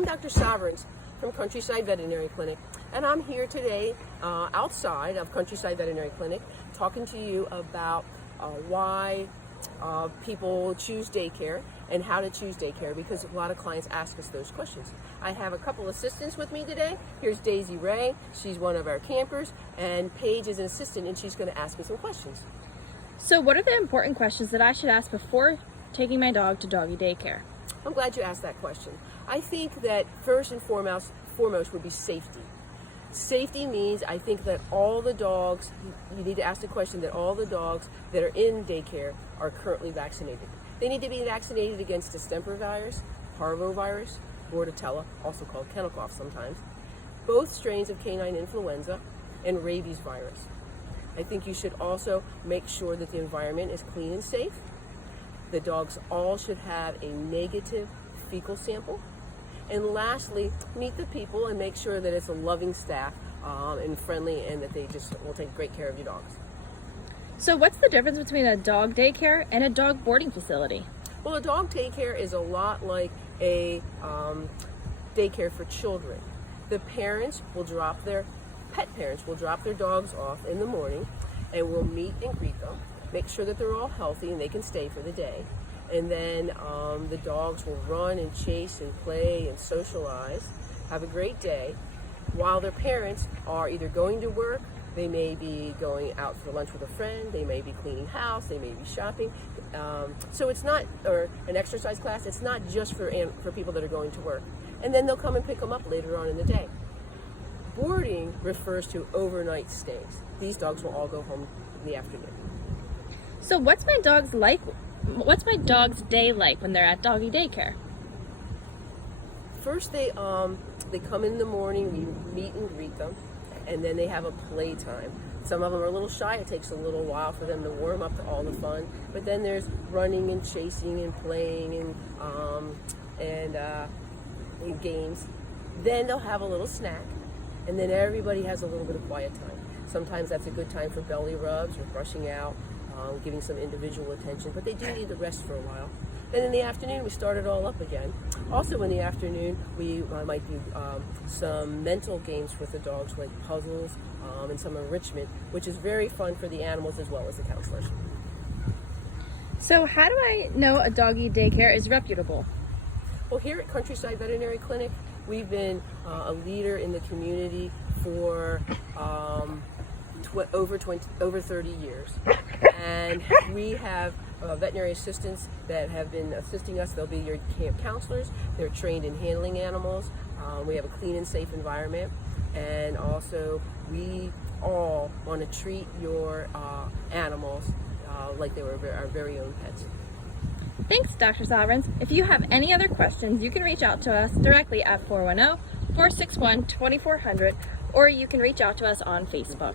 I'm Dr. Soverns from Countryside Veterinary Clinic, and I'm here today outside of Countryside Veterinary Clinic talking to you about why people choose daycare and how to choose daycare, because a lot of clients ask us those questions. I have a couple assistants with me today. Here's Daisy Ray, she's one of our campers, and Paige is an assistant, and she's going to ask me some questions. So what are the important questions that I should ask before taking my dog to doggy daycare? I'm glad you asked that question. I think that first and foremost would be safety. Safety means I think that all the dogs, you need to ask the question that all the dogs that are in daycare are currently vaccinated. They need to be vaccinated against distemper virus, parvovirus, bordetella, also called kennel cough sometimes, both strains of canine influenza, and rabies virus. I think you should also make sure that the environment is clean and safe. The dogs all should have a negative fecal sample. And lastly, meet the people and make sure that it's a loving staff and friendly, and that they just will take great care of your dogs. So what's the difference between a dog daycare and a dog boarding facility? Well, a dog daycare is a lot like a daycare for children. The parents will drop their dogs off in the morning, and we'll meet and greet them, make sure that they're all healthy and they can stay for the day. And then the dogs will run and chase and play and socialize, have a great day, while their parents are either going to work, they may be going out for lunch with a friend, they may be cleaning house, they may be shopping. So it's not, or an exercise class, it's not just for people that are going to work. And then they'll come and pick them up later on in the day. Boarding refers to overnight stays. These dogs will all go home in the afternoon. So what's my dog's day like when they're at doggy daycare? First, they come in the morning, we meet and greet them, and then they have a playtime. Some of them are a little shy. It takes a little while for them to warm up to all the fun. But then there's running and chasing and playing and games. Then they'll have a little snack, and then everybody has a little bit of quiet time. Sometimes that's a good time for belly rubs or brushing out, giving some individual attention, but they do need to rest for a while. Then in the afternoon, we start it all up again. Also in the afternoon, we might do some mental games with the dogs, like puzzles and some enrichment, which is very fun for the animals as well as the counselors. So how do I know a doggy daycare is reputable? Well, here at Countryside Veterinary Clinic, we've been a leader in the community for over 30 years. And we have veterinary assistants that have been assisting us. They'll be your camp counselors. They're trained in handling animals. We have a clean and safe environment. And also, we all want to treat your animals like they were our very own pets. Thanks, Dr. Soverns. If you have any other questions, you can reach out to us directly at 410-461-2400, or you can reach out to us on Facebook.